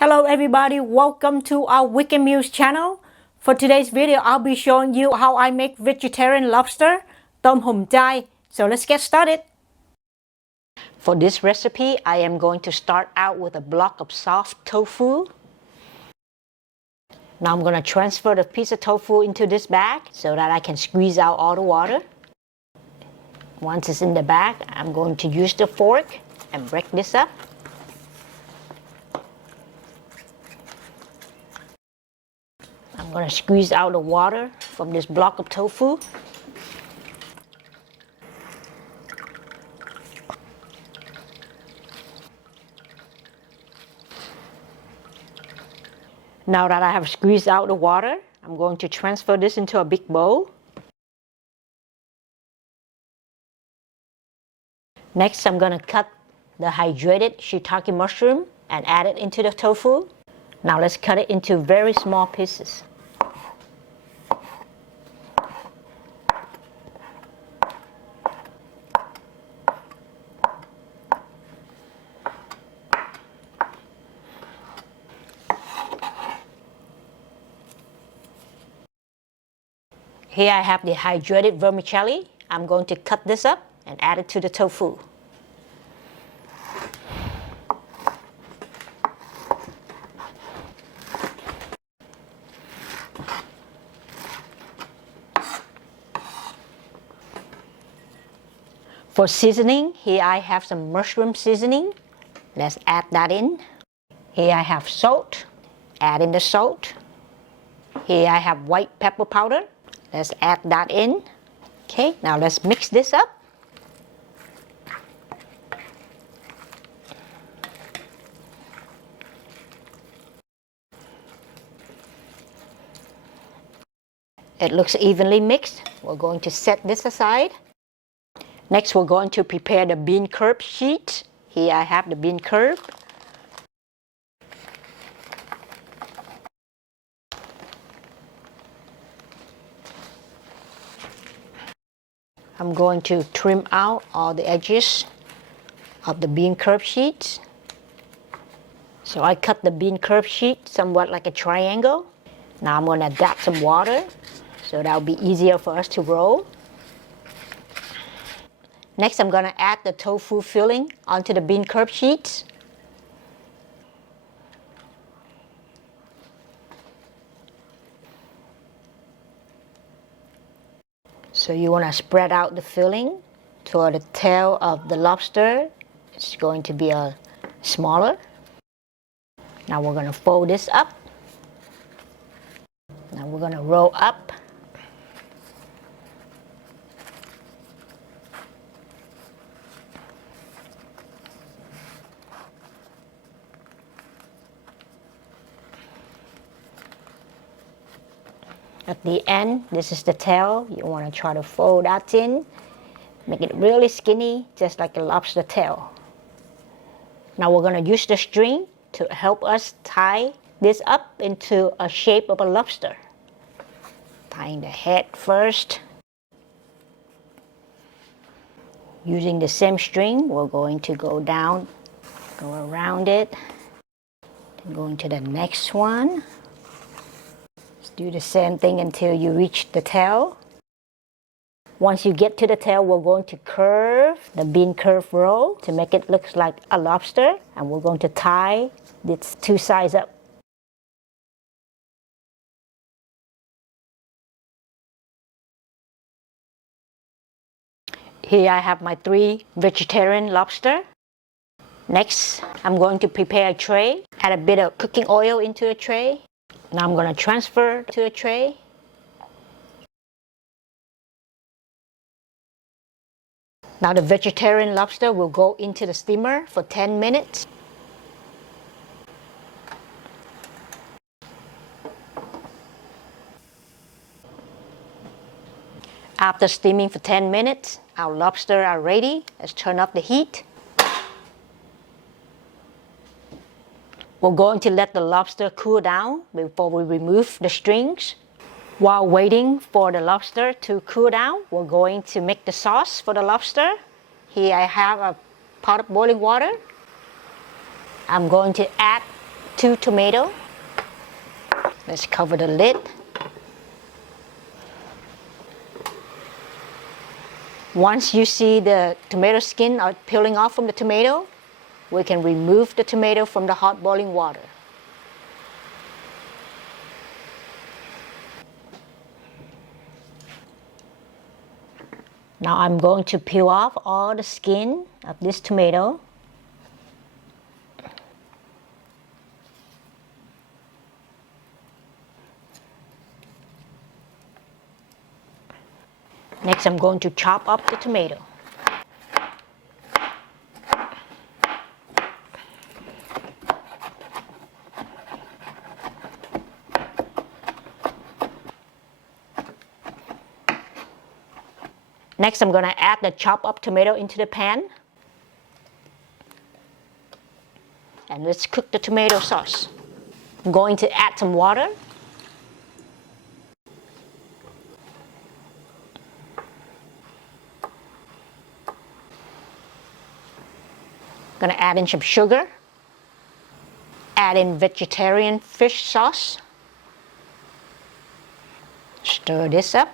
Hello everybody, welcome to our Weekend Meals channel. For today's video, I'll be showing you how I make vegetarian lobster, Tôm Hủm Cháy. So let's get started. For this recipe, I am going to start out with a block of soft tofu. Now I'm going to transfer the piece of tofu into this bag so that I can squeeze out all the water. Once it's in the bag, I'm going to use the fork and break this up. I'm going to squeeze out the water from this block of tofu. Now that I have squeezed out the water, I'm going to transfer this into a big bowl. Next, I'm going to cut the hydrated Shitake mushroom and add it into the tofu. Now let's cut it into very small pieces. Here I have the hydrated vermicelli. I'm going to cut this up and add it to the tofu. For seasoning, here I have some mushroom seasoning. Let's add that in. Here I have salt. Add in the salt. Here I have white pepper powder. Let's add that in. Okay, now let's mix this up. It looks evenly mixed. We're going to set this aside. Next, we're going to prepare the bean curd sheet. Here I have the bean curd. I'm going to trim out all the edges of the bean curd sheet. So I cut the bean curd sheet somewhat like a triangle. Now I'm going to add some water so that'll be easier for us to roll. Next, I'm going to add the tofu filling onto the bean curd sheets. So you want to spread out the filling toward the tail of the lobster. It's going to be smaller. Now we're going to fold this up. Now we're going to roll up. At the end, this is the tail. You want to try to fold that in. Make it really skinny, just like a lobster tail. Now we're going to use the string to help us tie this up into a shape of a lobster. Tying the head first. Using the same string, we're going to go down, go around it, then going to the next one. Do the same thing until you reach the tail. Once you get to the tail, we're going to curve the bean curve roll to make it look like a lobster, and we're going to tie these two sides up. Here I have my 3 vegetarian lobster. Next, I'm going to prepare a tray. Add a bit of cooking oil into a tray. Now I'm going to transfer to a tray. Now the vegetarian lobster will go into the steamer for 10 minutes. After steaming for 10 minutes, our lobster are ready. Let's turn up the heat. We're going to let the lobster cool down before we remove the strings. While waiting for the lobster to cool down, we're going to make the sauce for the lobster. Here I have a pot of boiling water. I'm going to add 2 tomatoes. Let's cover the lid. Once you see the tomato skin are peeling off from the tomato, we can remove the tomato from the hot boiling water. Now I'm going to peel off all the skin of this tomato. Next, I'm going to chop up the tomato. Next, I'm going to add the chopped up tomato into the pan. And let's cook the tomato sauce. I'm going to add some water. Gonna add in some sugar, add in vegetarian fish sauce, stir this up.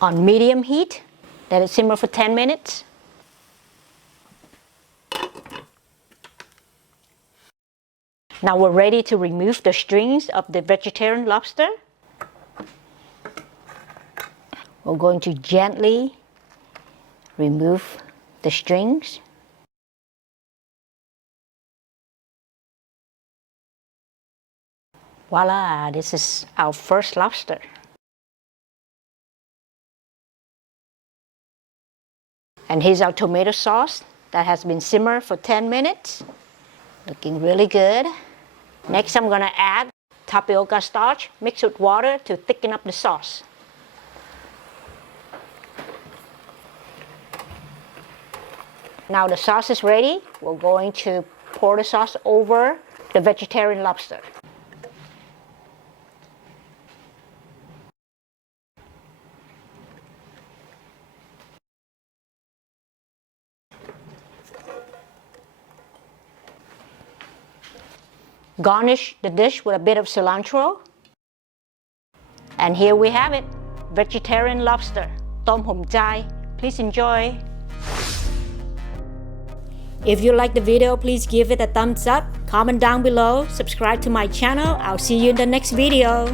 On medium heat, let it simmer for 10 minutes. Now we're ready to remove the strings of the vegetarian lobster. We're going to gently remove the strings. Voila, this is our first lobster. And here's our tomato sauce that has been simmered for 10 minutes. Looking really good. Next, I'm gonna add tapioca starch mixed with water to thicken up the sauce. Now the sauce is ready. We're going to pour the sauce over the vegetarian lobster. Garnish the dish with a bit of cilantro. And here we have it, vegetarian lobster, Tôm Hủm Cháy. Please enjoy. If you like the video, please give it a thumbs up, comment down below, subscribe to my channel. I'll see you in the next video.